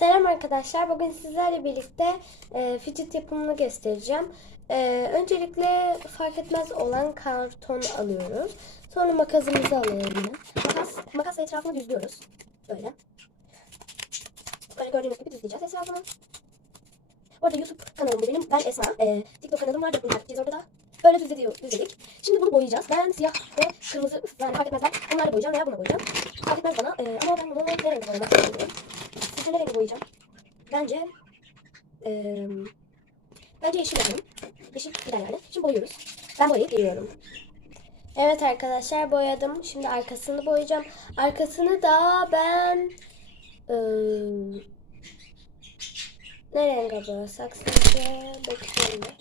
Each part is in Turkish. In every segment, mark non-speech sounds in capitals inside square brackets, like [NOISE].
Selam arkadaşlar. Bugün sizlerle birlikte e, fidget yapımını göstereceğim. E, öncelikle fark etmez olan karton alıyoruz. Sonra makasımızı alalım. Makas, makasla etrafını düzlüyoruz. Böyle. Böyle gördüğünüz gibi düzleyeceğiz etrafını. Orada YouTube kanalım bu benim. Ben Esma. E, TikTok kanalım var. Bunu yapacağız orada da. Böyle düzlediyor, düzledik. Şimdi bunu boyayacağız. Ben siyah ve kırmızı yani fark etmez ben bunlarla boyayacağım veya bunu boyayacağım. Fark etmez bana. E, ama ben bunu ne renk boyamak istiyorum. Sizce ne renk boyayacağım? Bence eee bence yeşil yapalım. Yeşil gider yani. Şimdi boyuyoruz. Ben boyayıp geliyorum. Evet arkadaşlar boyadım. Şimdi arkasını boyayacağım. Arkasını da ben eee ne renge boyasak sizce bakıyorum. ben.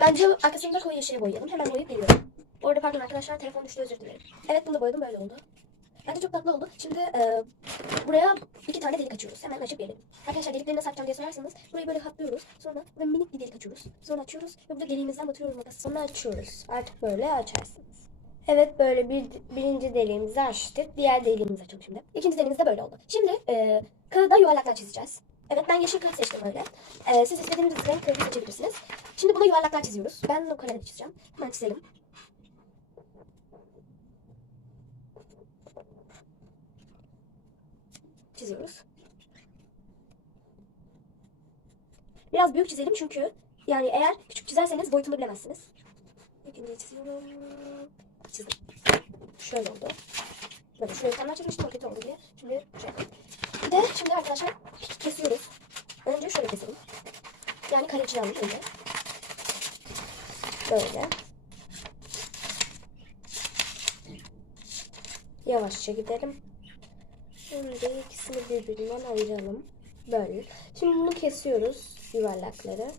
Bence arkasını da koyu yeşile boyayalım. Hemen boyayıp geliyorum. Orada pardon arkadaşlar telefon düştü özür dilerim. Evet bunu da boyadım böyle oldu. Bence çok tatlı oldu. Şimdi eee Buraya iki tane delik açıyoruz. Hemen açıp gelelim. Arkadaşlar delikleri nasıl açacağım diye sorarsanız burayı böyle katlıyoruz. Sonra burada minik bir delik açıyoruz. Sonra açıyoruz ve burada deliğimizden batırıyoruz makası. Sonra açıyoruz. Artık böyle açarsınız. Evet böyle bir, birinci deliğimizi açtık. Diğer deliğimizi açalım şimdi. İkinci deliğimiz de böyle oldu. Şimdi e, kağıda yuvarlaklar çizeceğiz. Evet ben yeşil kağıt seçtim öyle. E, siz istediğiniz renk kağıdı seçebilirsiniz. Şimdi buna yuvarlaklar çiziyoruz. Ben o kalemi çizeceğim. Hemen çizelim. Çiziyoruz. Biraz büyük çizelim çünkü yani eğer küçük çizerseniz boyutunu bilemezsiniz. İkinciyi çiziyorum. Çizdim. Şöyle oldu. Böyle şuraya çizmiştim o kötü oldu diye. Şimdi şöyle. Bir de şimdi arkadaşlar kesiyoruz. Önce şöyle keselim. Yani kare çizelim önce. Böyle. Yavaşça gidelim. Şimdi ikisini birbirinden ayıralım. Böyle. Şimdi bunu kesiyoruz yuvarlakları.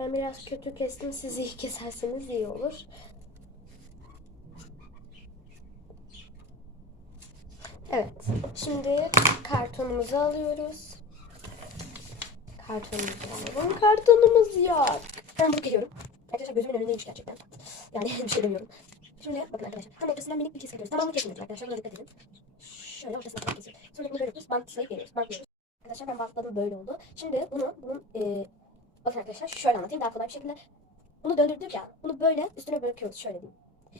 Ben biraz kötü kestim. Siz iyi keserseniz iyi olur. Evet. Şimdi kartonumuzu alıyoruz. Kartonumuzu alalım. Kartonumuz yok. Ben bunu geliyorum. Arkadaşlar gözümün önündeymiş gerçekten. Yani [LAUGHS] bir şey demiyorum. Şimdi bakın arkadaşlar. Tam ortasından minik bir kesim yapıyoruz. Tamamını kesmiyoruz arkadaşlar. Buna dikkat edin. Şöyle ortasından kesiyoruz. Sonra bunu böyle yapıyoruz. Bantlayıp geliyoruz. Bantlıyoruz. Arkadaşlar ben bantladım böyle oldu. Şimdi bunu bunun e, bakın arkadaşlar şöyle anlatayım daha kolay bir şekilde. Bunu döndürdük ya. Bunu böyle üstüne bırakıyoruz. Şöyle diyeyim.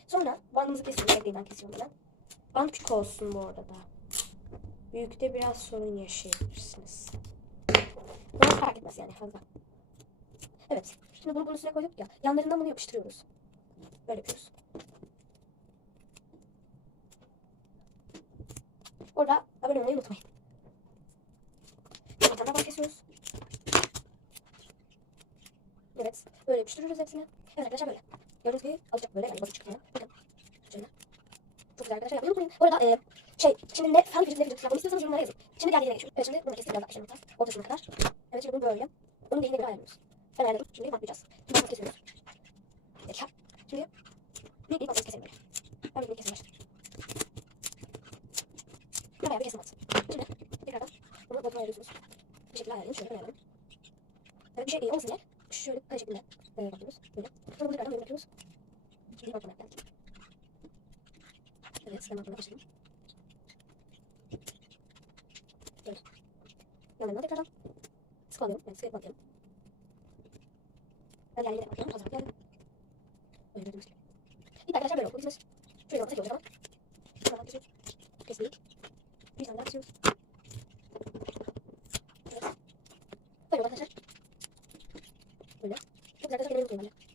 Sonra bandımızı kesiyoruz. Ben kesiyorum ben. Bant küçük olsun bu arada. Büyükte biraz sorun yaşayabilirsiniz. Ama fark etmez yani fazla. Evet. Şimdi bunu bunun üstüne koyduk ya. Yanlarından bunu yapıştırıyoruz. Böyle yapıyoruz. Orada abone olmayı unutmayın. Bir tane daha kesiyoruz. Evet. Böyle yapıştırıyoruz hepsini. Evet arkadaşlar böyle. Gördüğünüz gibi alacak böyle yani basit çıkıyor. Bakın. Şöyle. Çok güzel arkadaşlar yapmayı unutmayın. Bu arada e, şey şimdi ne hangi vücut ne vücut yapmamı istiyorsanız yorumlara yazın. Şimdi diğer diğerine geçiyoruz. Evet şimdi bunu kestik biraz arkadaşlar mesela. Ortasına kadar. Evet şimdi bunu böyle. Onun deliğine göre ayarlıyoruz. Ben ayarladım. Şimdi bantlayacağız. Şimdi bantlayı kesiyoruz. Peki. Şimdi bir bir bantlayı keselim böyle. Ben bir kesim başladım. Bayağı bir kesim alsın. Şimdi tekrardan bunu bantlayı ayarlıyorsunuz. Bir şekilde ayarlayalım. Şöyle ayarlayalım. Evet bir şey iyi olmasın diye şöyle kare şeklinde e, bantlıyoruz. Böyle. Sonra bunu tekrardan böyle bırakıyoruz. Şimdi bantlamak geldi. Evet, ben bantlamaya başladım. Böyle. Yanlarına tekrardan sıkı alıyorum. Yani sıkı bakıyorum. Ben yerlere bakıyorum. que.